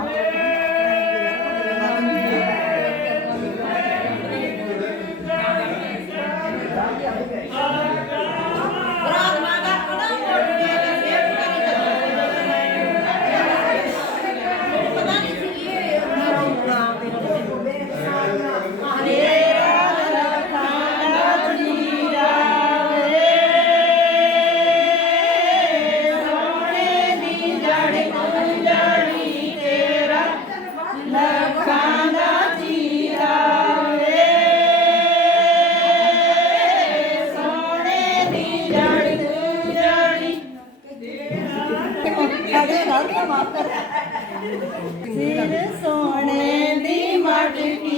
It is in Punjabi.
lá. ਅਗਲੇ ਗਲਤ ਮਾਫ ਕਰ ਸੋਨੇ ਦੀ ਮਟਕੀ